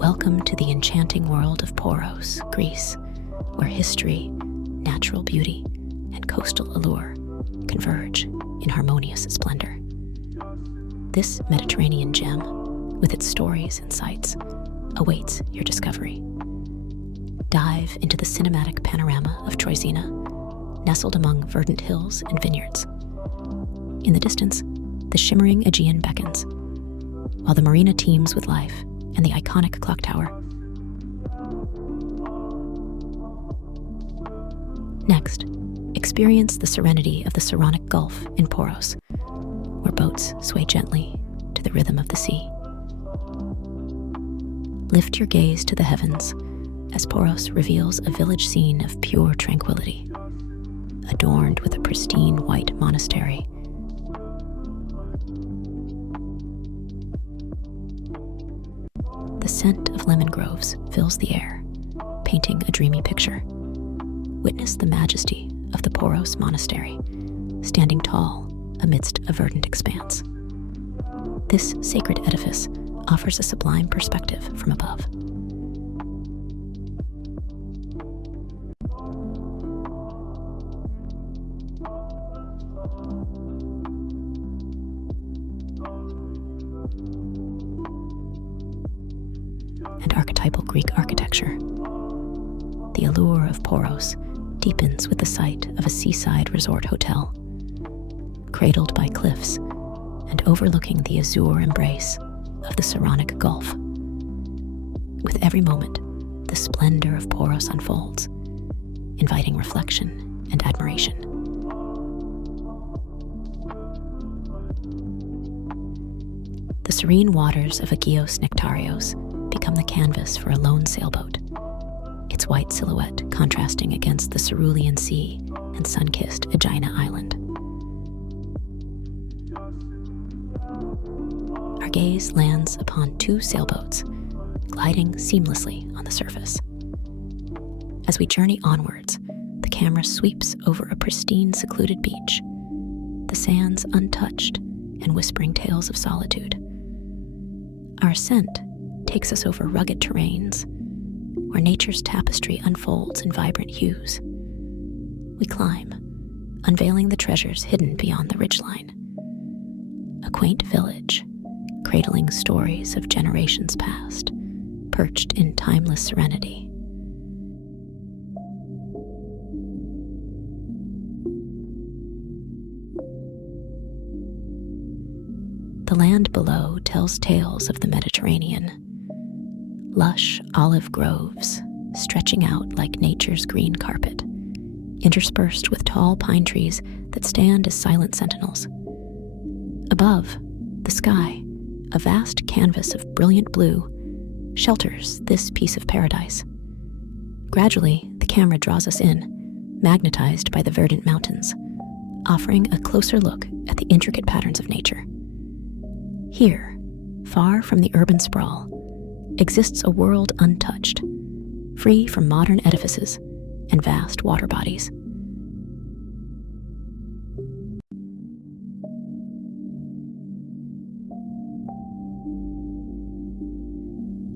Welcome to the enchanting world of Poros, Greece, where history, natural beauty, and coastal allure converge in harmonious splendor. This Mediterranean gem, with its stories and sights, awaits your discovery. Dive into the cinematic panorama of Troizina, nestled among verdant hills and vineyards. In the distance, the shimmering Aegean beckons, while the marina teems with life and the iconic clock tower. Next, experience the serenity of the Saronic Gulf in Poros, where boats sway gently to the rhythm of the sea. Lift your gaze to the heavens as Poros reveals a village scene of pure tranquility, adorned with a pristine white monastery. The scent of lemon groves fills the air, painting a dreamy picture. Witness the majesty of the Poros monastery, standing tall amidst a verdant expanse. This sacred edifice offers a sublime perspective from above. And archetypal Greek architecture. The allure of Poros deepens with the sight of a seaside resort hotel, cradled by cliffs and overlooking the azure embrace of the Saronic Gulf. With every moment, the splendor of Poros unfolds, inviting reflection and admiration. The serene waters of Agios Nectarios become the canvas for a lone sailboat, its white silhouette contrasting against the cerulean sea and sun-kissed Aegina Island. Our gaze lands upon two sailboats, gliding seamlessly on the surface. As we journey onwards, the camera sweeps over a pristine, secluded beach, the sands untouched and whispering tales of solitude. Our ascent takes us over rugged terrains, where nature's tapestry unfolds in vibrant hues. We climb, unveiling the treasures hidden beyond the ridgeline. A quaint village, cradling stories of generations past, perched in timeless serenity. The land below tells tales of the Mediterranean. Lush olive groves stretching out like nature's green carpet, interspersed with tall pine trees that stand as silent sentinels. Above, the sky, a vast canvas of brilliant blue, shelters this piece of paradise. Gradually, the camera draws us in, magnetized by the verdant mountains, offering a closer look at the intricate patterns of nature. Here, far from the urban sprawl, exists a world untouched, free from modern edifices and vast water bodies.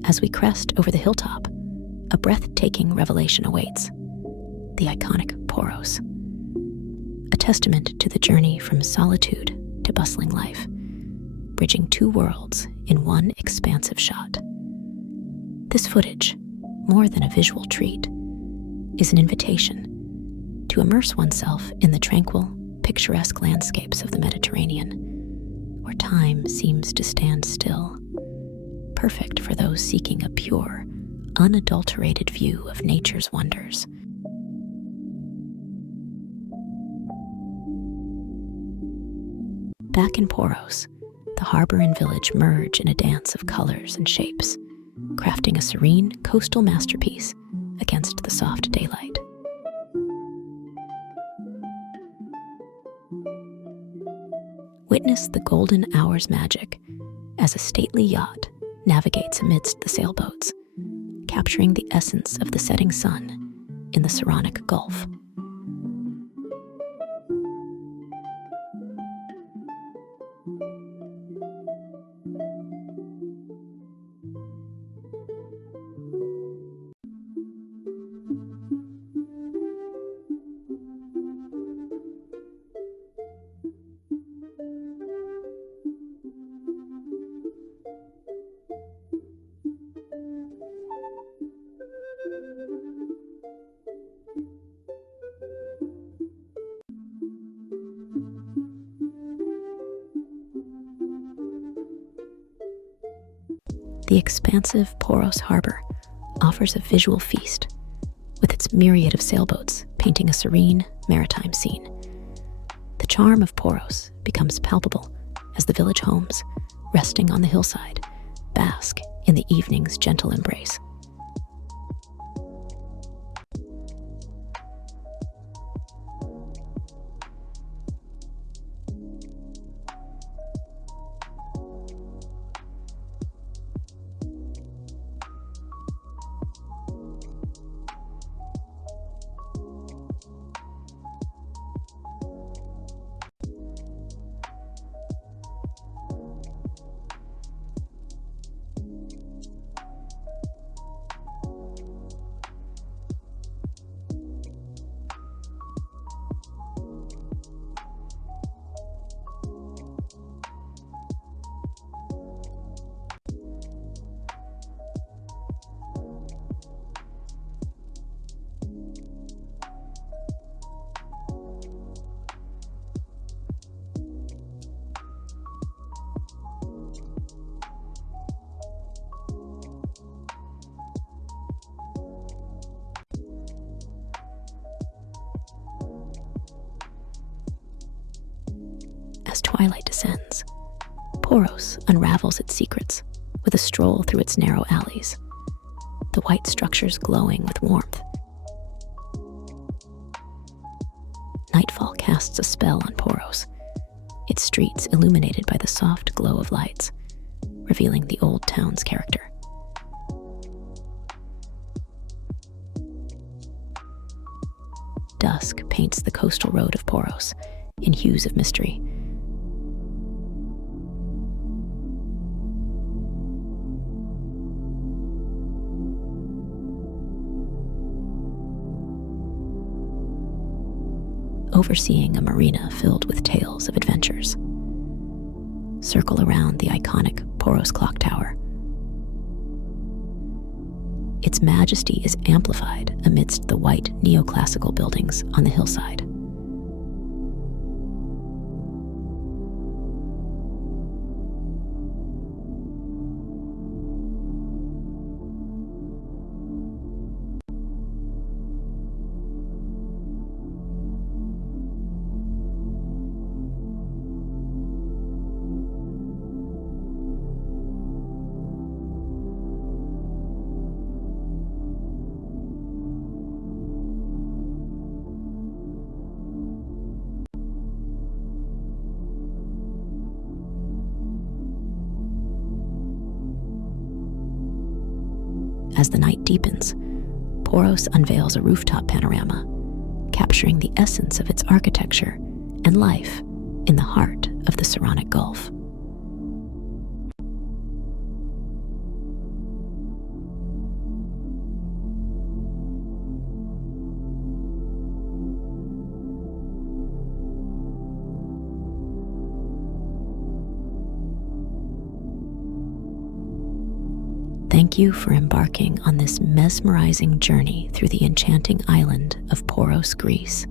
As we crest over the hilltop, a breathtaking revelation awaits: the iconic Poros, a testament to the journey from solitude to bustling life, bridging two worlds in one expansive shot. This footage, more than a visual treat, is an invitation to immerse oneself in the tranquil, picturesque landscapes of the Mediterranean, where time seems to stand still, perfect for those seeking a pure, unadulterated view of nature's wonders. Back in Poros, the harbor and village merge in a dance of colors and shapes, crafting a serene coastal masterpiece against the soft daylight. Witness the golden hour's magic as a stately yacht navigates amidst the sailboats, capturing the essence of the setting sun in the Saronic Gulf. The expansive Poros harbor offers a visual feast, with its myriad of sailboats painting a serene maritime scene. The charm of Poros becomes palpable as the village homes, resting on the hillside, bask in the evening's gentle embrace. As twilight descends, Poros unravels its secrets with a stroll through its narrow alleys, the white structures glowing with warmth. Nightfall casts a spell on Poros, its streets illuminated by the soft glow of lights, revealing the old town's character. Dusk paints the coastal road of Poros in hues of mystery. Overseeing a marina filled with tales of adventures. Circle around the iconic Poros clock tower. Its majesty is amplified amidst the white neoclassical buildings on the hillside. As the night deepens, Poros unveils a rooftop panorama, capturing the essence of its architecture and life in the heart of the Saronic Gulf. Thank you for embarking on this mesmerizing journey through the enchanting island of Poros, Greece.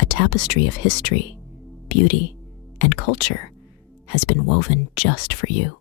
A tapestry of history, beauty, and culture has been woven just for you.